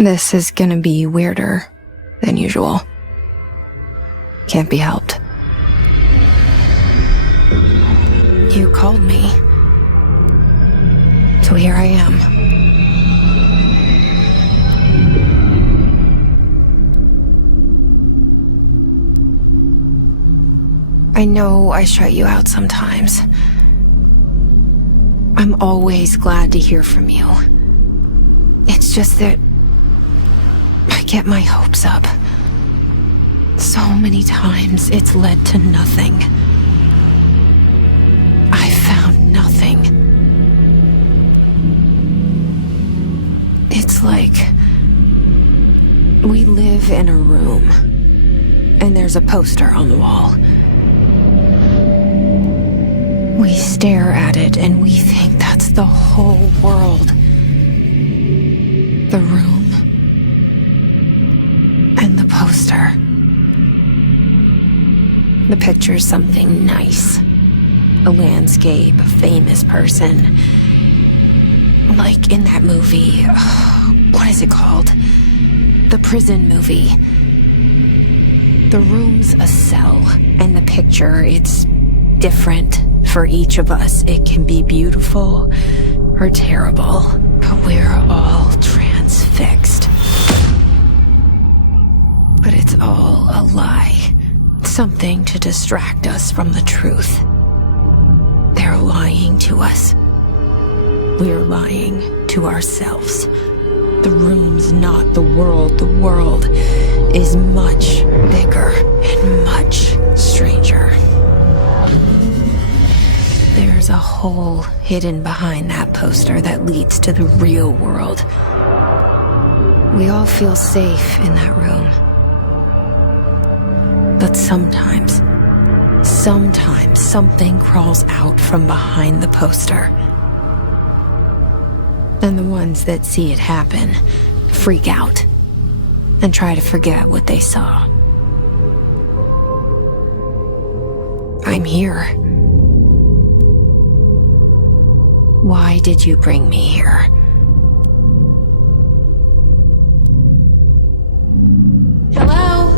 This is gonna be weirder than usual. Can't be helped. You called me. So here I am. I know I shut you out sometimes. I'm always glad to hear from you. It's just that I get my hopes up. So many times it's led to nothing. I found nothing. It's like we live in a room, and there's a poster on the wall. We stare at it and we think that's the whole world. The room and the poster. The picture's something nice. A landscape, a famous person. Like in that movie, what is it called? The prison movie. The room's a cell, and the picture, it's different for each of us. It can be beautiful or terrible, but we're all transfixed. But it's all a lie. Something to distract us from the truth. They're lying to us. We're lying to ourselves. The room's not the world. The world is much bigger and much stranger. There's a hole hidden behind that poster that leads to the real world. We all feel safe in that room. But sometimes something crawls out from behind the poster. And the ones that see it happen freak out and try to forget what they saw. I'm here. Why did you bring me here? Hello?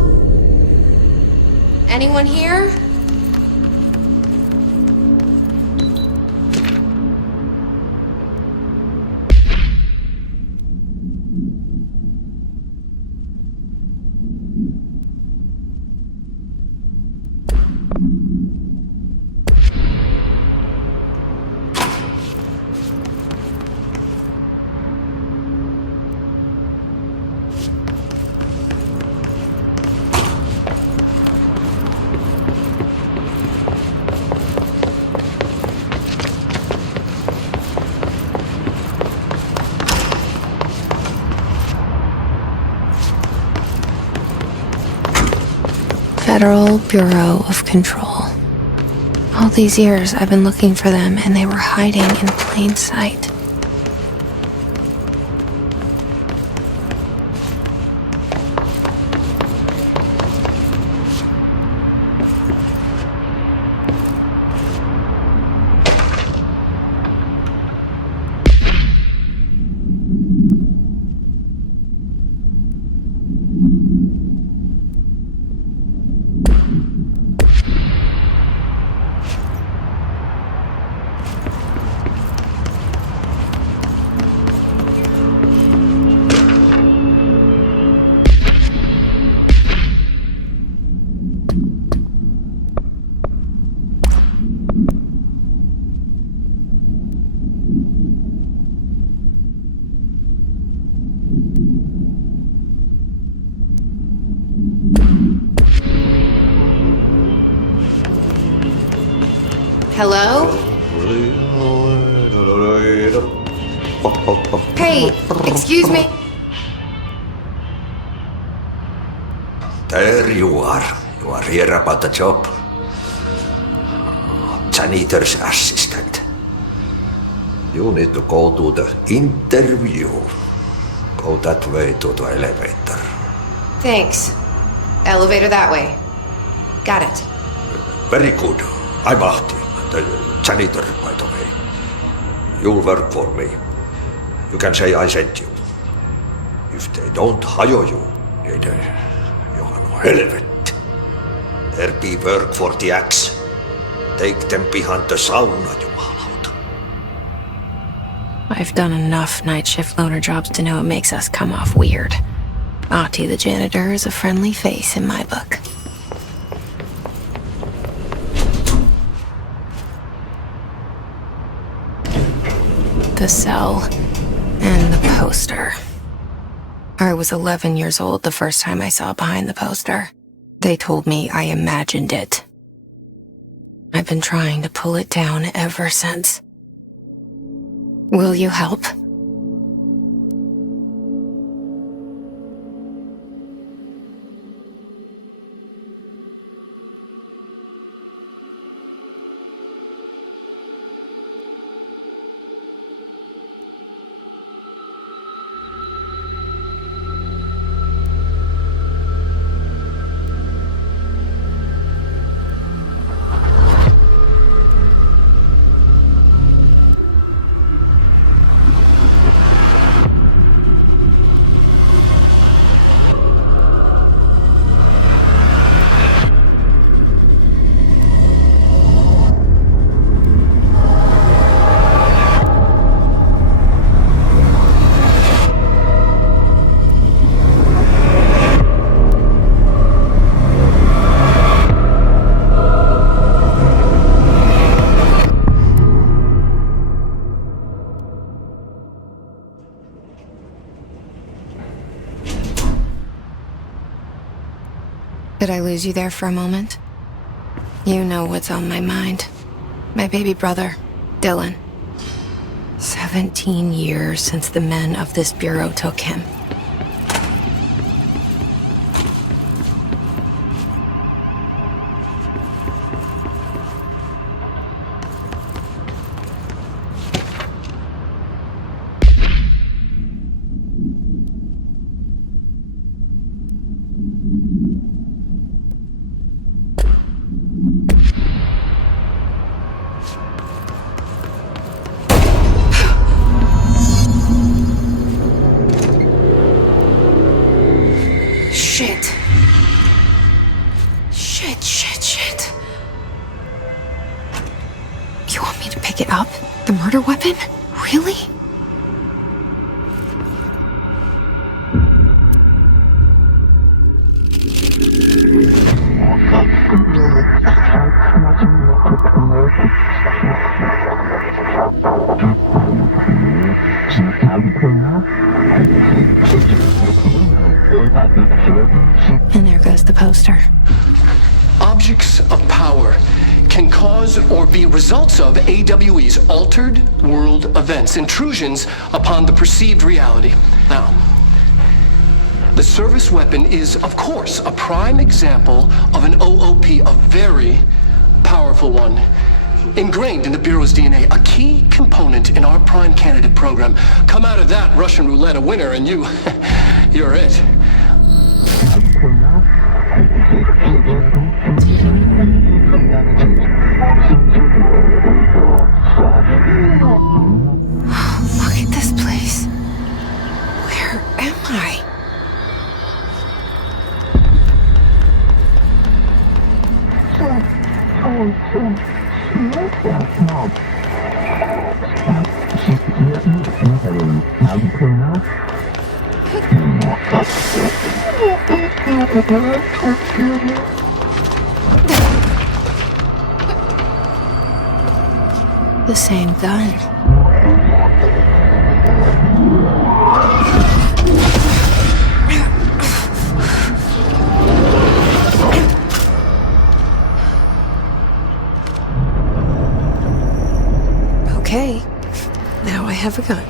Anyone here? Federal Bureau of Control. All these years I've been looking for them, and they were hiding in plain sight. Hello? Hey, excuse me. There you are. You are here about the job. Janitor's assistant. You need to go to the interview. Go that way to the elevator. Thanks. Elevator that way. Got it. Very good. I'm Ahti, the janitor, by the way. You'll work for me. You can say I sent you. If they don't hire you, you're no helvet. There be work for the axe. Take them behind the sauna, jumalauta. I've done enough night shift loner jobs to know it makes us come off weird. Ahti the janitor is a friendly face in my book. The cell and the poster. I was 11 years old the first time I saw behind the poster. They told me I imagined it. I've been trying to pull it down ever since. Will you help? Did I lose you there for a moment? You know what's on my mind. My baby brother, Dylan. 17 years since the men of this bureau took him. Shit. You want me to pick it up? The murder weapon? Really? And there goes the poster. Objects of power can cause or be results of AWE's altered world events, intrusions upon the perceived reality. Now, the service weapon is, of course, a prime example of an OOP, a very powerful one. Ingrained in the Bureau's DNA, a key component in our prime candidate program. Come out of that Russian roulette a winner and you're it. Look at this place. Where am I? The same gun. Okay, now I have a gun.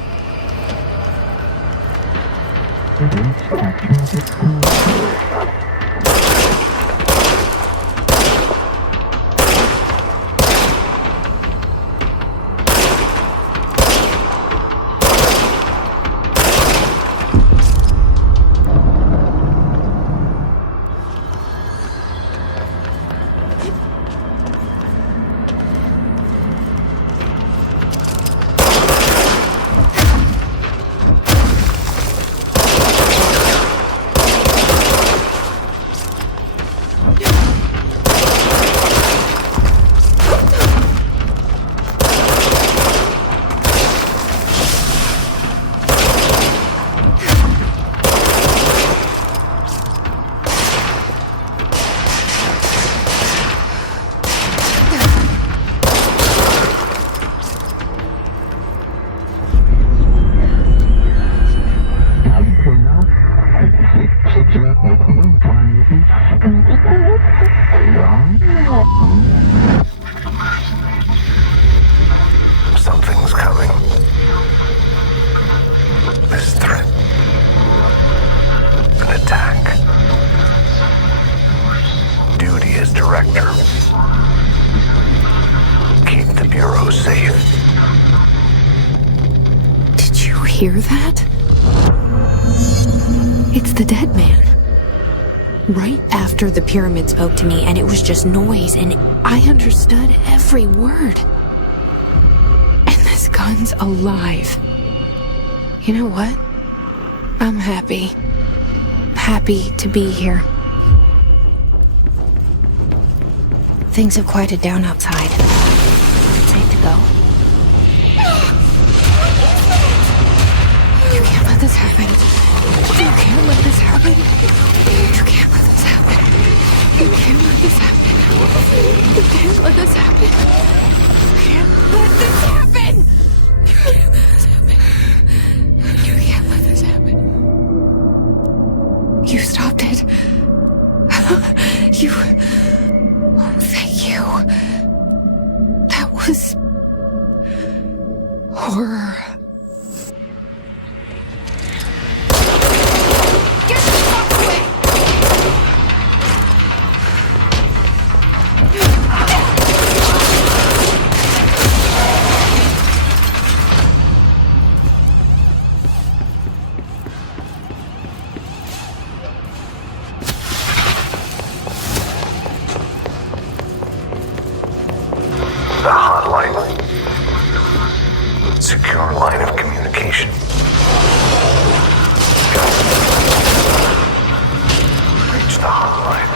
biggest threat. An attack. Duty as director. Keep the Bureau safe. Did you hear that? It's the dead man. Right after the pyramid spoke to me, and it was just noise, and I understood every word. And this gun's alive. You know what? I'm happy. Happy to be here. Things have quieted down outside. It's safe to go. You can't let this happen. You can't let this happen. You can't let this happen. You can't let this happen. You can't let this happen. You can't let this happen. You can't let this happen. You can't let this happen. You stopped it. You... Oh, thank you. That was... horror. The hotline. Secure line of communication. Reach the hotline.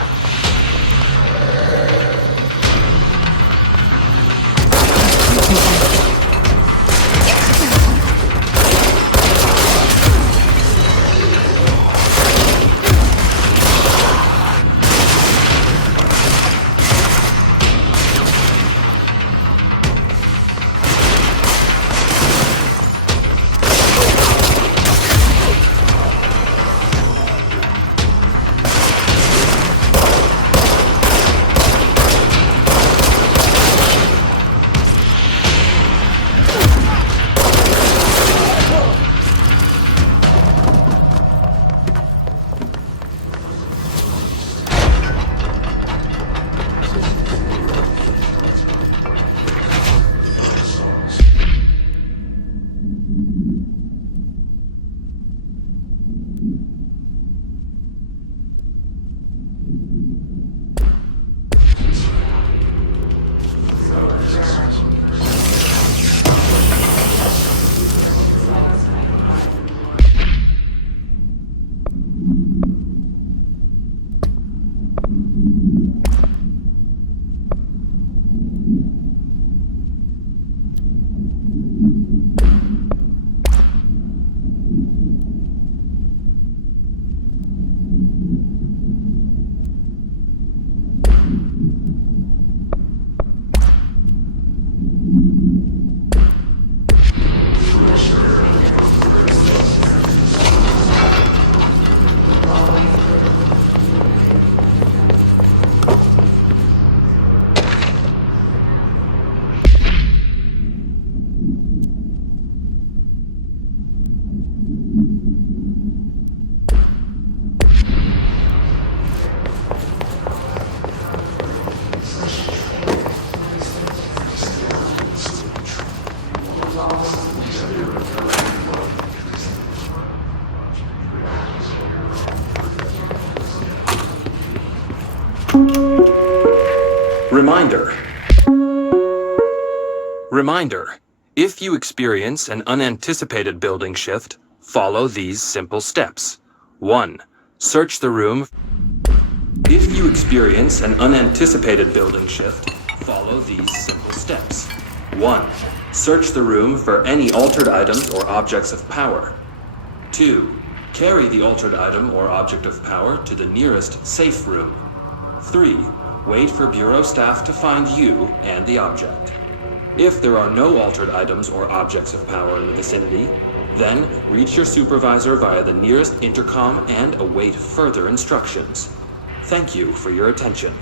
Reminder, if you experience an unanticipated building shift, follow these simple steps. 1. Search the room. If you experience an unanticipated building shift, follow these simple steps. 1. Search the room for any altered items or objects of power. 2. Carry the altered item or object of power to the nearest safe room. 3. Wait for Bureau staff to find you and the object. If there are no altered items or objects of power in the vicinity, then reach your supervisor via the nearest intercom and await further instructions. Thank you for your attention.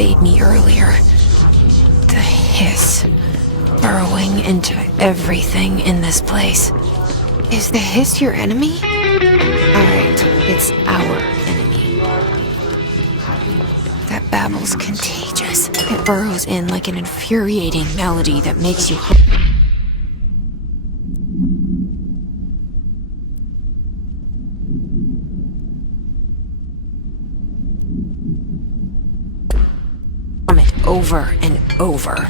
invade me earlier. The hiss, burrowing into everything in this place. Is the hiss your enemy? Alright, it's our enemy. That babble's contagious. It burrows in like an infuriating melody that makes you it over and over.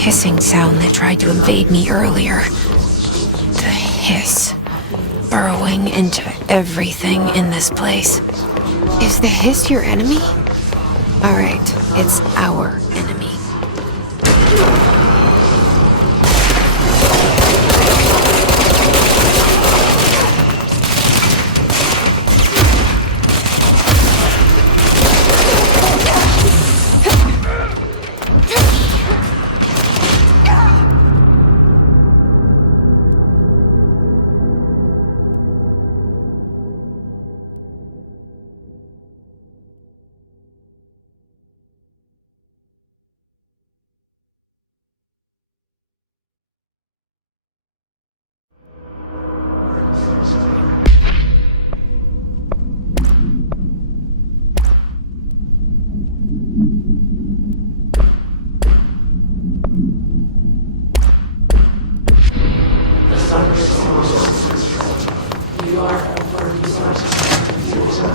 Hissing sound that tried to invade me earlier. The hiss, burrowing into everything in this place. Is the hiss your enemy? Alright, it's our enemy.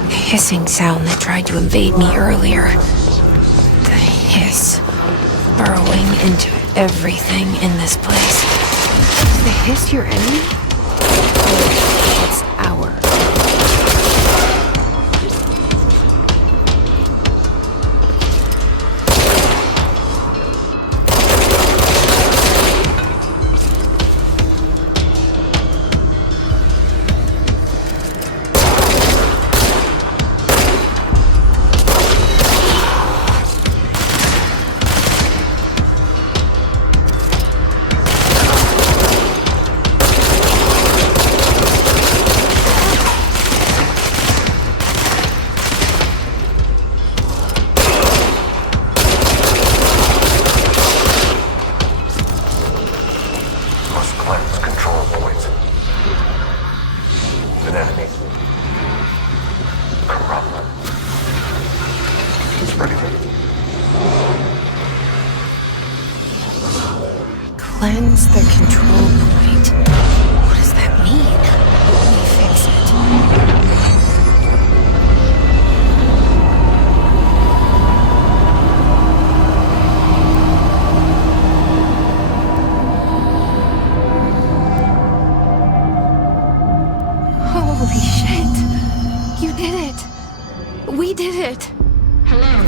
Hissing sound that tried to invade me earlier. The hiss, burrowing into everything in this place. Is the hiss your enemy? It's our. Cleanse the control point. What does that mean? Let me fix it. Holy shit! You did it! We did it! Hello?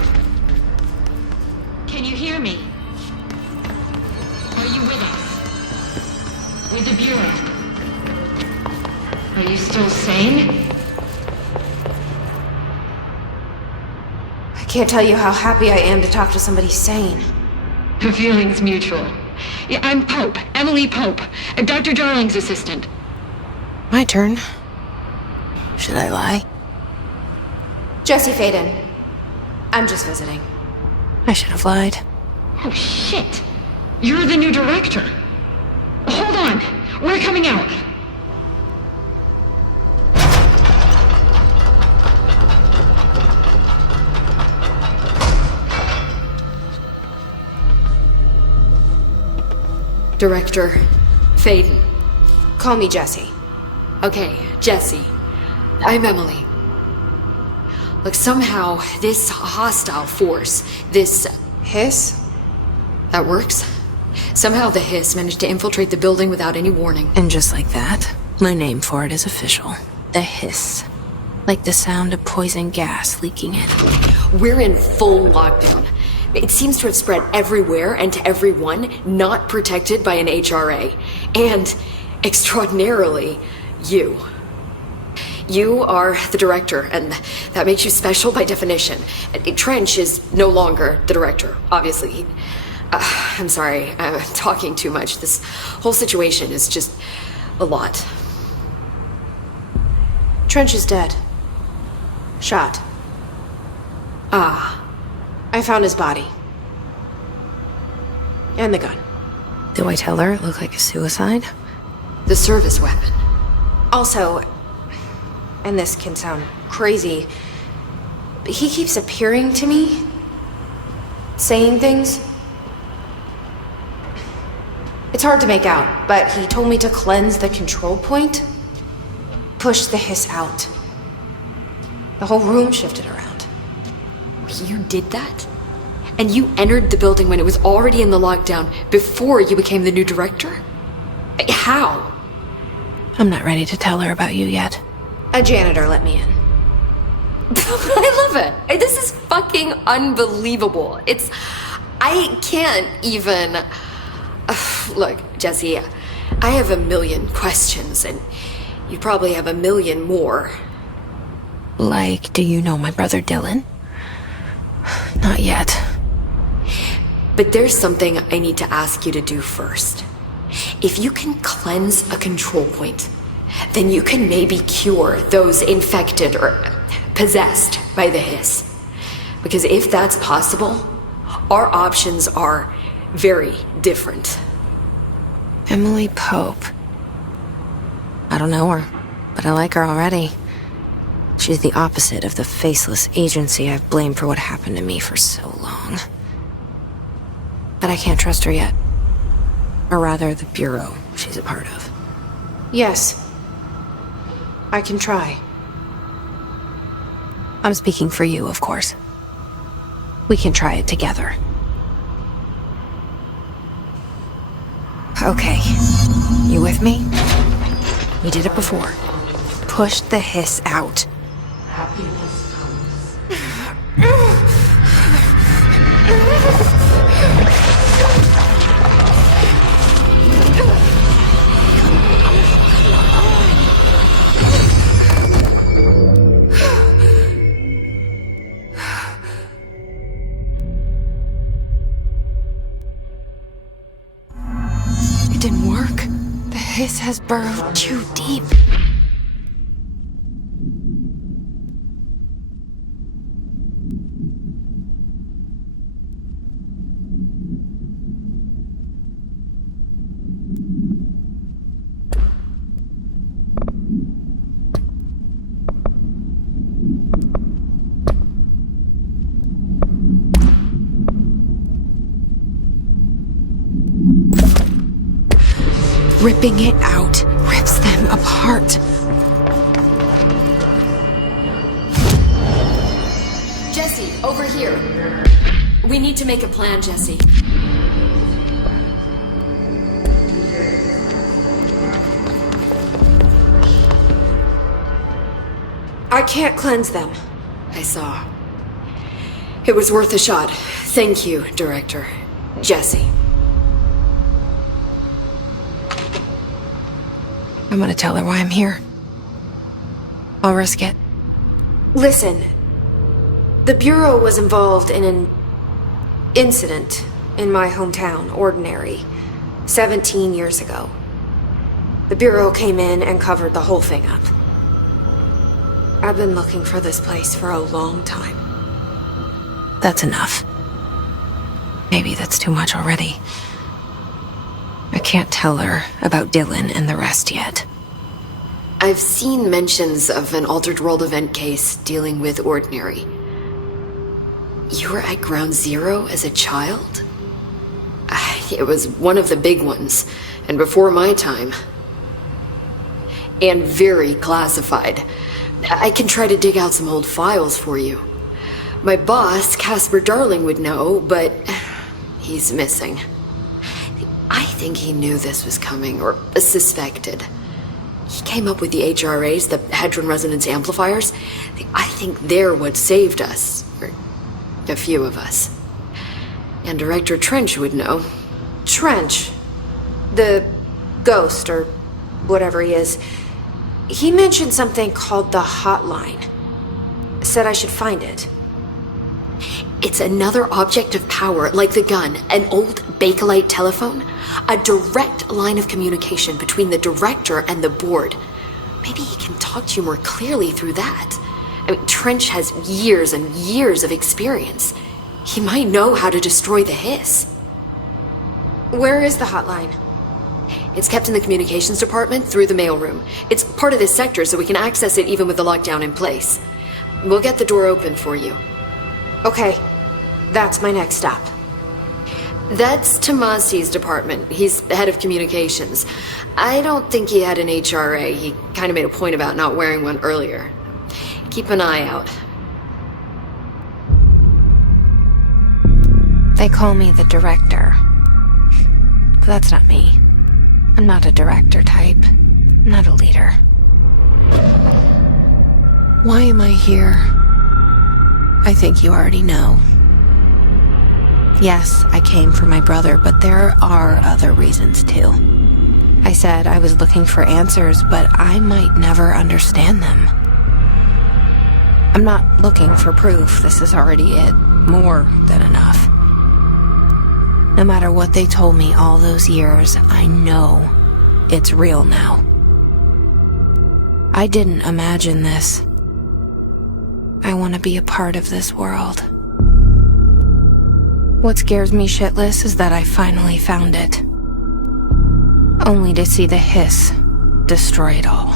Can you hear me? Are you with us? With the Bureau? Are you still sane? I can't tell you how happy I am to talk to somebody sane. The feeling's mutual. Yeah, I'm Pope, Emily Pope, Dr. Darling's assistant. My turn. Should I lie? Jesse Faden. I'm just visiting. I should have lied. Oh, shit. You're the new director. Hold on. We're coming out. Director Faden. Call me Jesse. Okay, Jesse. I'm Emily. Look, somehow this hostile force, this Hiss? that works. Somehow the hiss managed to infiltrate the building without any warning. And just like that, my name for it is official. The hiss. Like the sound of poison gas leaking in. We're in full lockdown. It seems to have spread everywhere and to everyone not protected by an HRA. And, extraordinarily, you. You are the director, and that makes you special by definition. Trench is no longer the director, obviously. I'm sorry, I'm talking too much. This whole situation is just a lot. Trench is dead. Shot. Ah. I found his body. And the gun. Do I tell her it looked like a suicide? The service weapon. Also, and this can sound crazy, but he keeps appearing to me, saying things. It's hard to make out, but he told me to cleanse the control point, push the hiss out. The whole room shifted around. You did that? And you entered the building when it was already in the lockdown before you became the new director? How? I'm not ready to tell her about you yet. A janitor let me in. I love it. This is fucking unbelievable. I can't even... Look, Jesse, I have a million questions, and you probably have a million more. Like, do you know my brother Dylan? Not yet. But there's something I need to ask you to do first. If you can cleanse a control point, then you can maybe cure those infected or possessed by the hiss. Because if that's possible, our options are very different. Emily Pope. I don't know her, but I like her already. She's the opposite of the faceless agency I've blamed for what happened to me for so long. But I can't trust her yet. Or rather, the Bureau she's a part of. Yes. I can try. I'm speaking for you, of course. We can try it together. Okay. You with me? We did it before. Push the hiss out. Happiness comes. It didn't work. The hiss has burrowed too deep. Ripping it out rips them apart. Jesse, over here. We need to make a plan, Jesse. I can't cleanse them. I saw. It was worth a shot. Thank you, Director. Jesse. I'm gonna tell her why I'm here. I'll risk it. Listen, the Bureau was involved in an incident in my hometown, Ordinary, 17 years ago. The Bureau came in and covered the whole thing up. I've been looking for this place for a long time. That's enough. Maybe that's too much already. I can't tell her about Dylan and the rest yet. I've seen mentions of an Altered World event case dealing with Ordinary. You were at Ground Zero as a child? It was one of the big ones, and before my time. And very classified. I can try to dig out some old files for you. My boss, Casper Darling, would know, but he's missing. I think he knew this was coming, or suspected. He came up with the HRAs, the Hadron Resonance Amplifiers. I think they're what saved us. Or a few of us. And Director Trench would know. Trench. The ghost, or whatever he is. He mentioned something called the hotline. Said I should find it. It's another object of power, like the gun, an old Bakelite telephone. A direct line of communication between the director and the board. Maybe he can talk to you more clearly through that. I mean, Trench has years and years of experience. He might know how to destroy the hiss. Where is the hotline? It's kept in the communications department through the mailroom. It's part of this sector, so we can access it even with the lockdown in place. We'll get the door open for you. Okay, that's my next stop. That's Tomasi's department. He's the head of communications. I don't think he had an HRA. He kind of made a point about not wearing one earlier. Keep an eye out. They call me the director. But that's not me. I'm not a director type. I'm not a leader. Why am I here? I think you already know. Yes, I came for my brother, but there are other reasons too. I said I was looking for answers, but I might never understand them. I'm not looking for proof. This is already it. More than enough. No matter what they told me all those years, I know it's real now. I didn't imagine this. I want to be a part of this world. What scares me shitless is that I finally found it. Only to see the hiss destroy it all.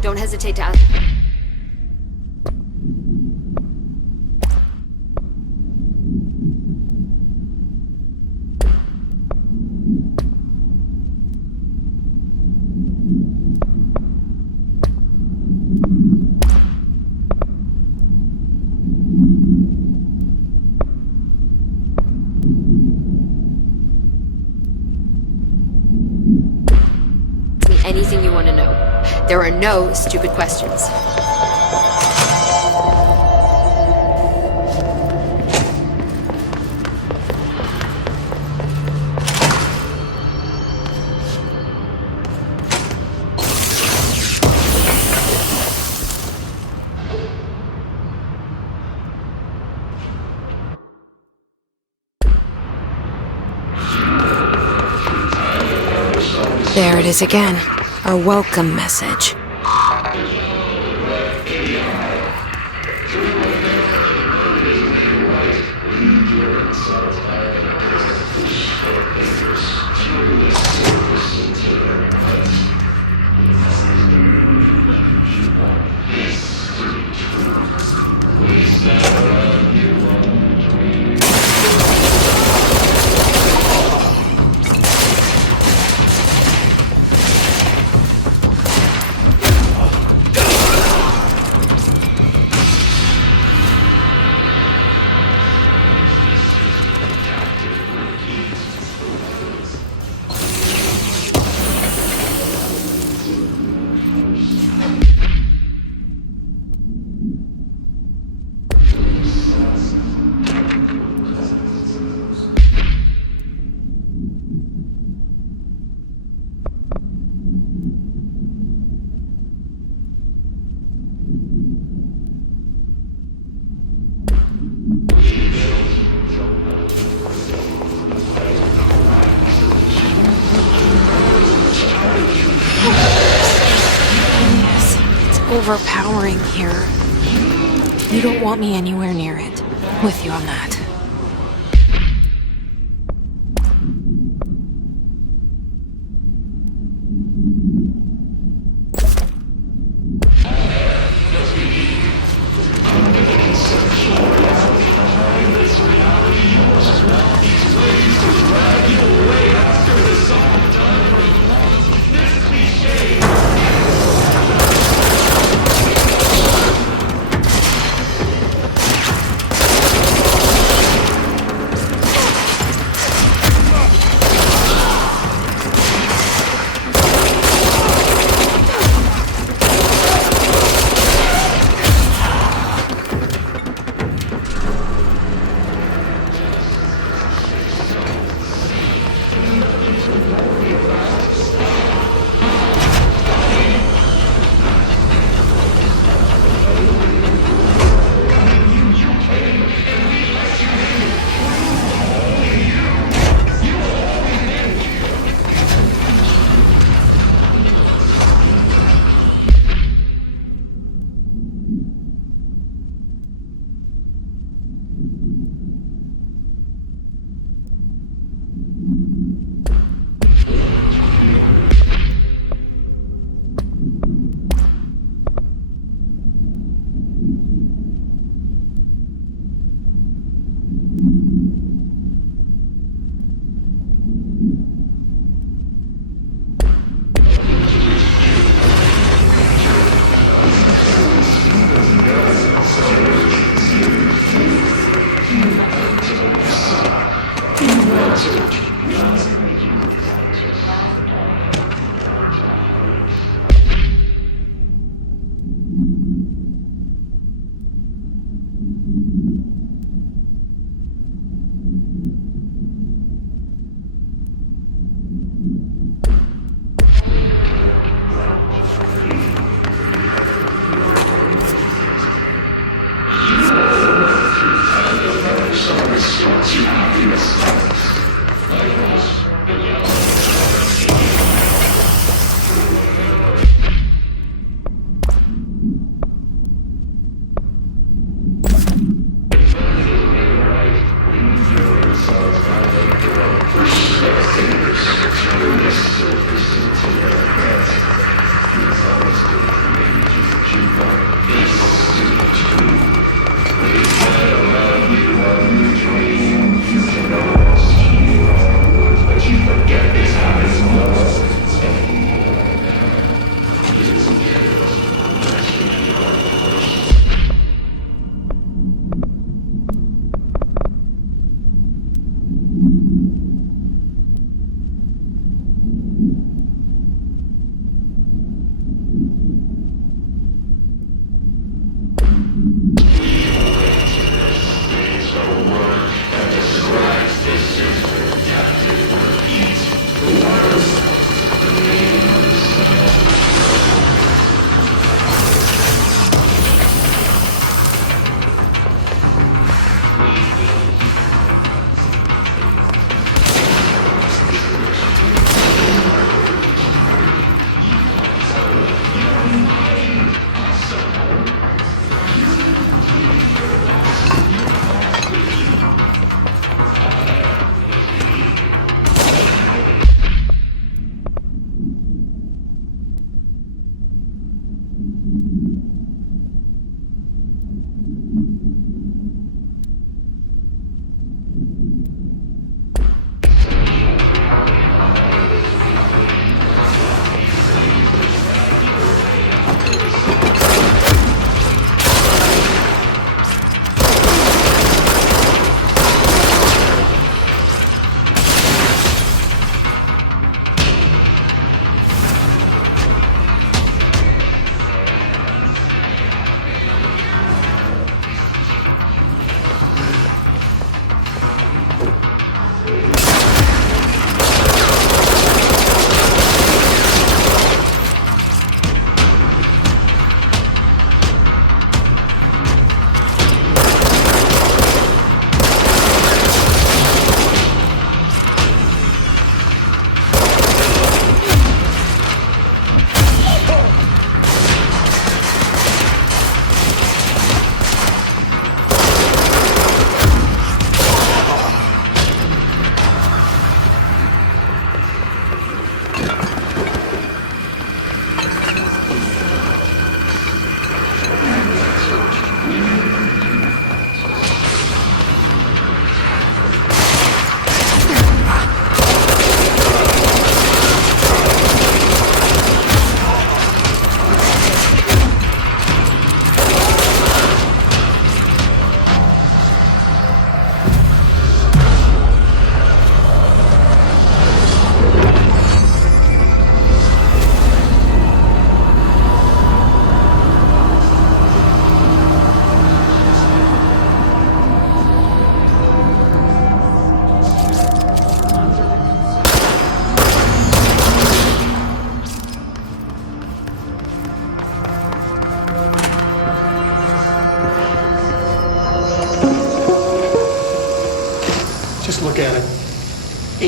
Don't hesitate to ask. Anything you want to know. There are no stupid questions. There it is again. Our welcome message. overpowering here. You don't want me anywhere near it. With you on that.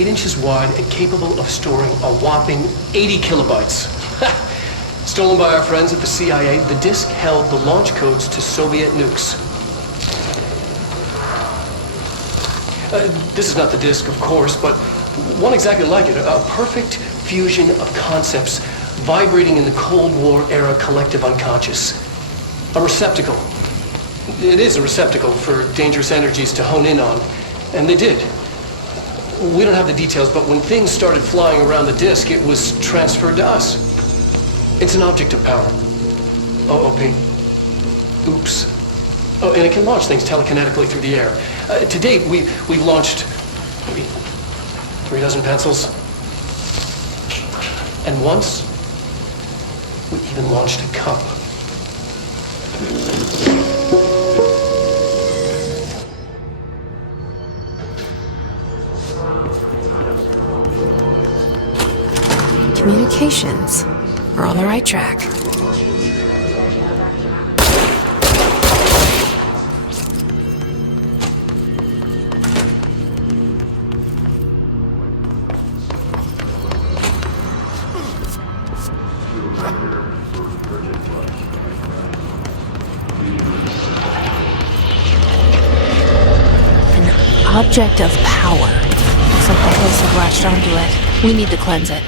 8 inches wide and capable of storing a whopping 80 kilobytes. Stolen by our friends at the CIA, the disk held the launch codes to Soviet nukes. This is not the disk, of course, but one exactly like it. A perfect fusion of concepts vibrating in the Cold War era collective unconscious. A receptacle. It is a receptacle for dangerous energies to hone in on. And they did. We don't have the details, but when things started flying around the disk, it was transferred to us. It's an object of power. OP. Oops. Oh, and it can launch things telekinetically through the air. To date, we've launched maybe 3 dozen pencils. And once, we even launched a cup. Communications. We're on the right track. Object of power. Looks like the hills have latched onto it. We need to cleanse it.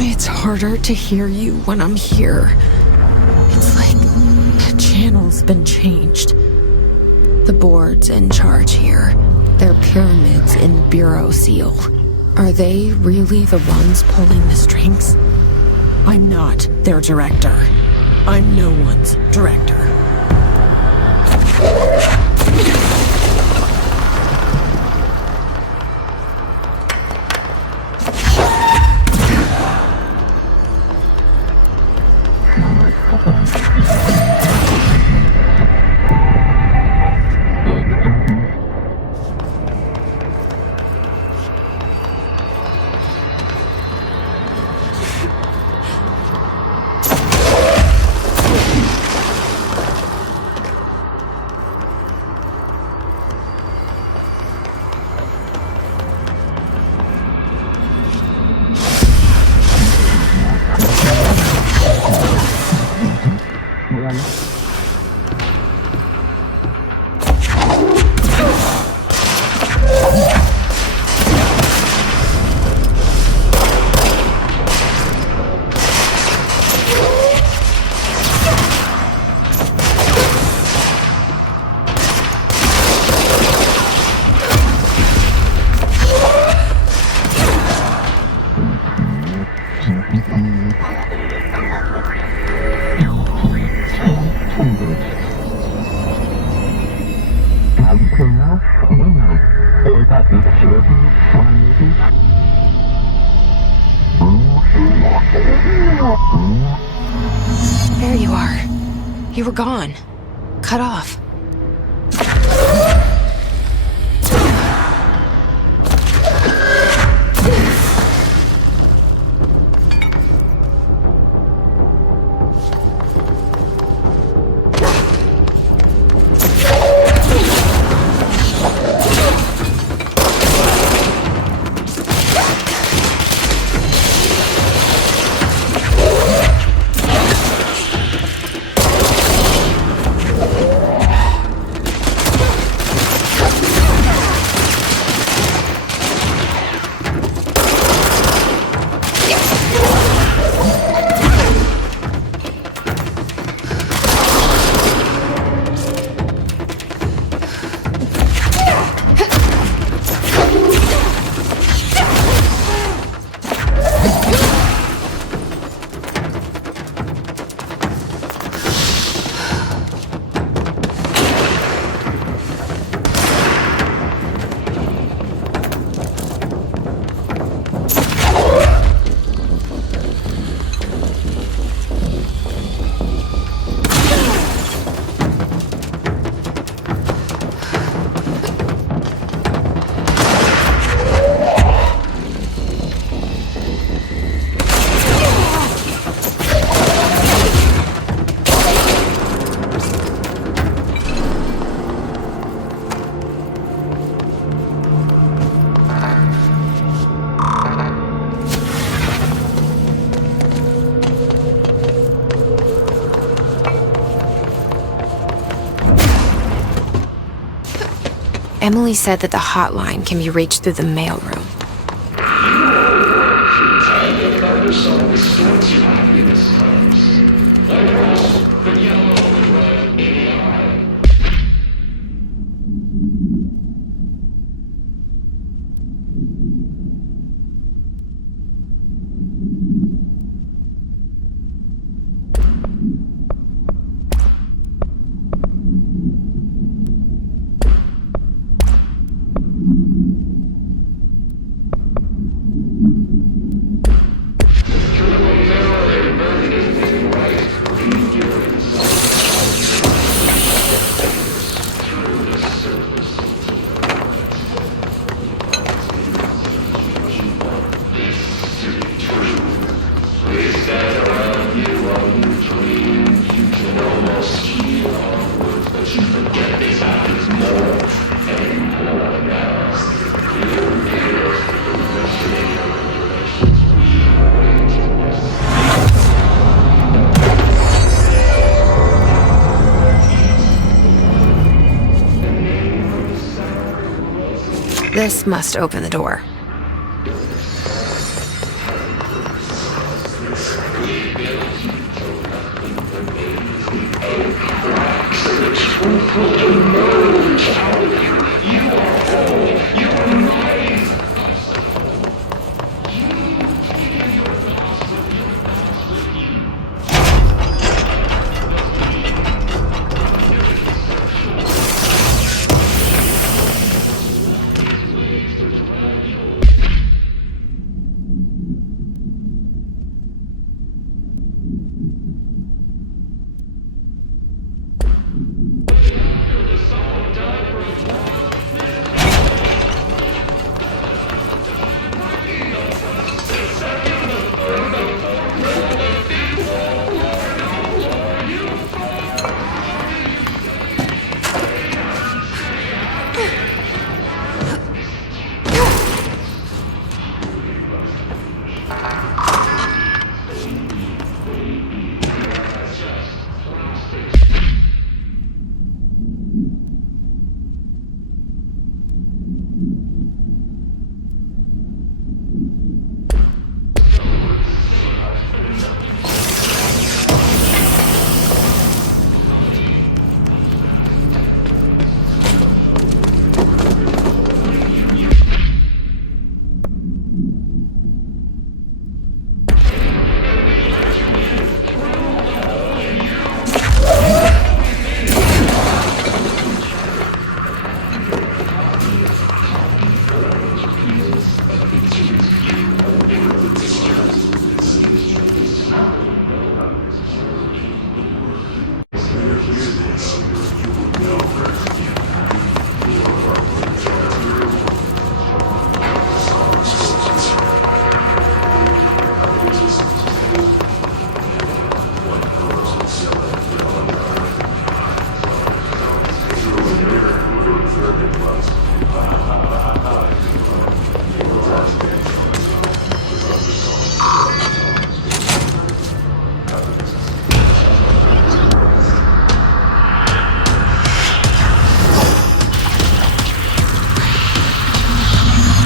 It's harder to hear you when I'm here. It's like the channel's been changed. The board's in charge here. They're pyramids in Bureau Seal. Are they really the ones pulling the strings? I'm not their director. I'm no one's director. There you are. You were gone. Cut off. Emily said that the hotline can be reached through the mailroom. This must open the door.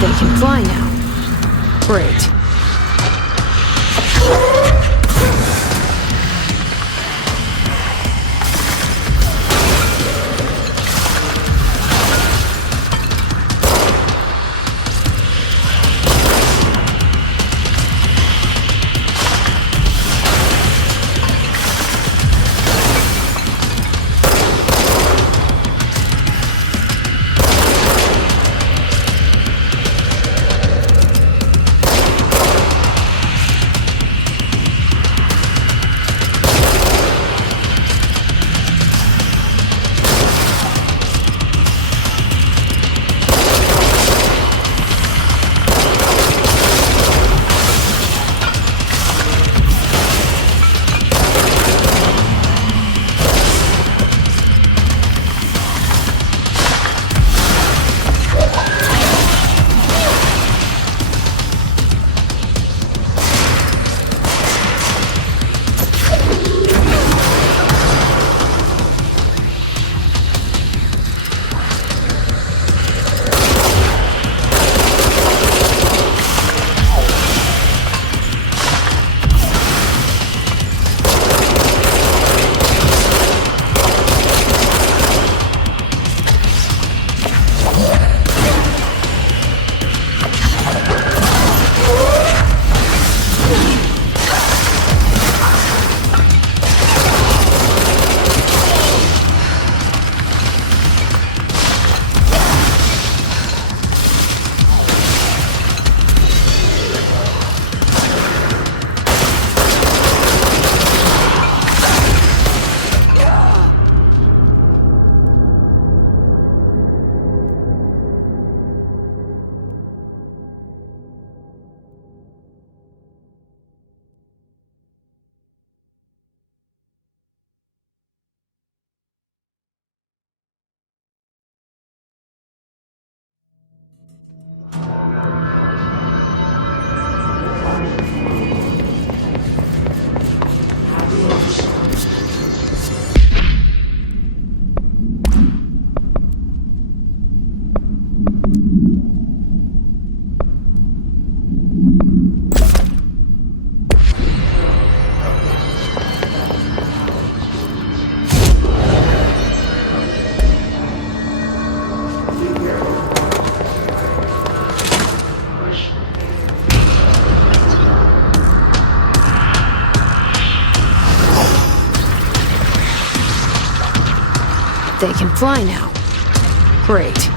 They can fly now. Great. They can fly now. Great.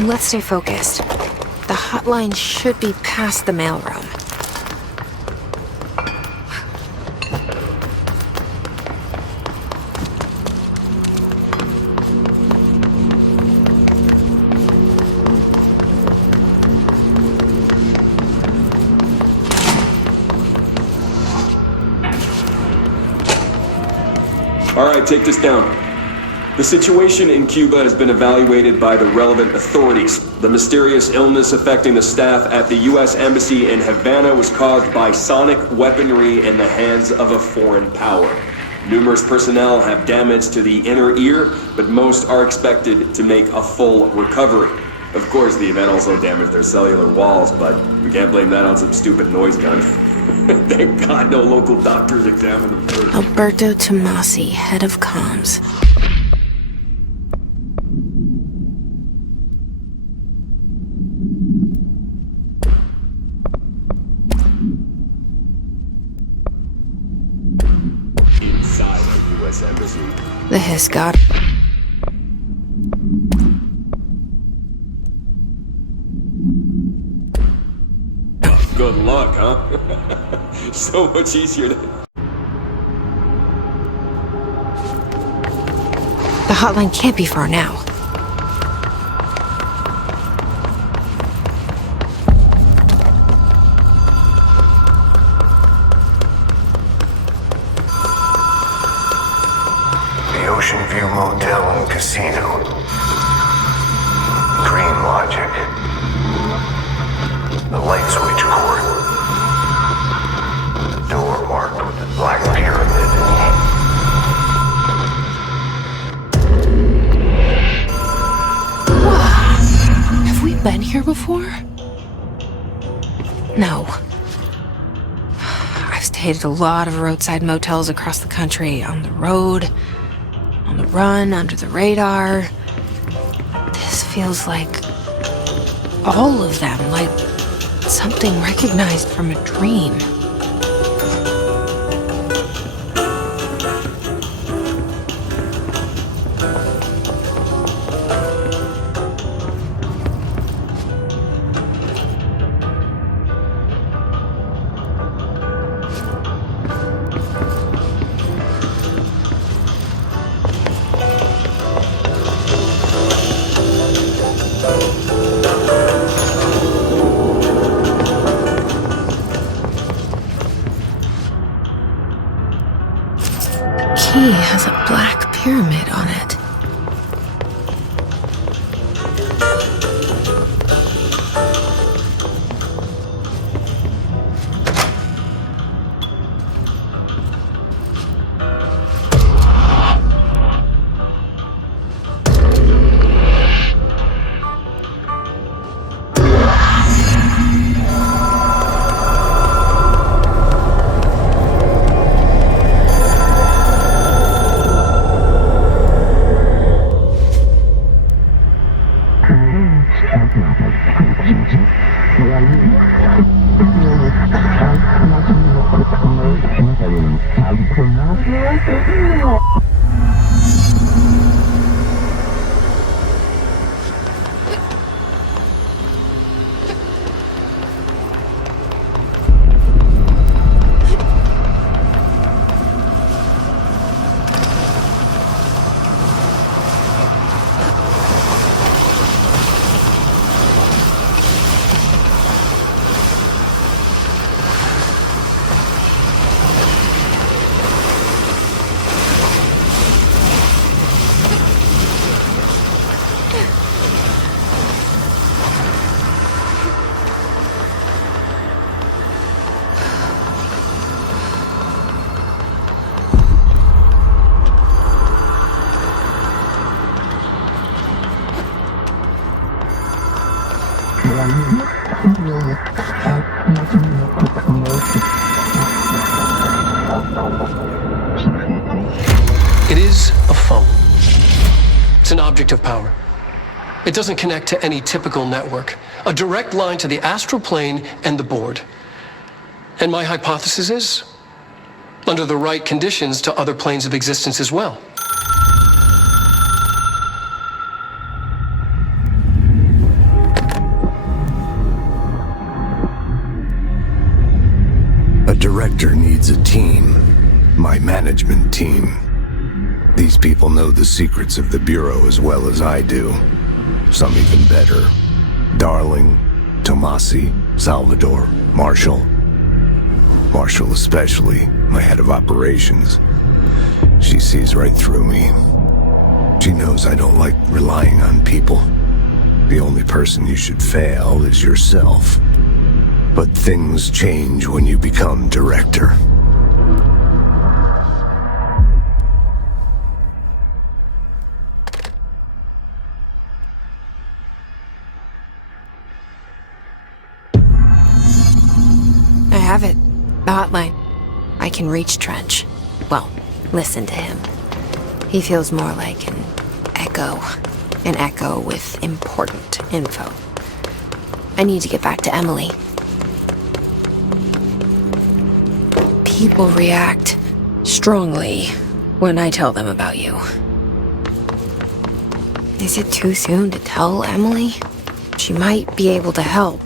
Let's stay focused. The hotline should be past the mailroom. All right, take this down. The situation in Cuba has been evaluated by the relevant authorities. The mysterious illness affecting the staff at the U.S. Embassy in Havana was caused by sonic weaponry in the hands of a foreign power. Numerous personnel have damage to the inner ear, but most are expected to make a full recovery. Of course, the event also damaged their cellular walls, but we can't blame that on some stupid noise gun. Thank God no local doctors examined them first. Alberto Tomasi, head of comms. Inside the U.S. Embassy. The hiss got. Good luck, huh? So much easier to... The hotline can't be far now. The Ocean View Motel and Casino. Green logic. The light switch cord. The door marked with the black pyramid. Have we been here before? No. I've stayed at a lot of roadside motels across the country, on the road, on the run, under the radar. This feels like all of them, like something recognized from a dream. Key has a black pyramid on it. It is a phone. It's an object of power. It doesn't connect to any typical network. A direct line to the astral plane and the board. And my hypothesis is, under the right conditions, to other planes of existence as well. director needs a team. My management team. These people know the secrets of the Bureau as well as I do. Some even better. Darling, Tomasi, Salvador, Marshall. Marshall especially, my head of operations. She sees right through me. She knows I don't like relying on people. The only person you should fail is yourself. But things change when you become director. I have it. The hotline. I can reach Trench. Well, listen to him. He feels more like an echo. An echo with important info. I need to get back to Emily. People react strongly when I tell them about you. Is it too soon to tell Emily? She might be able to help.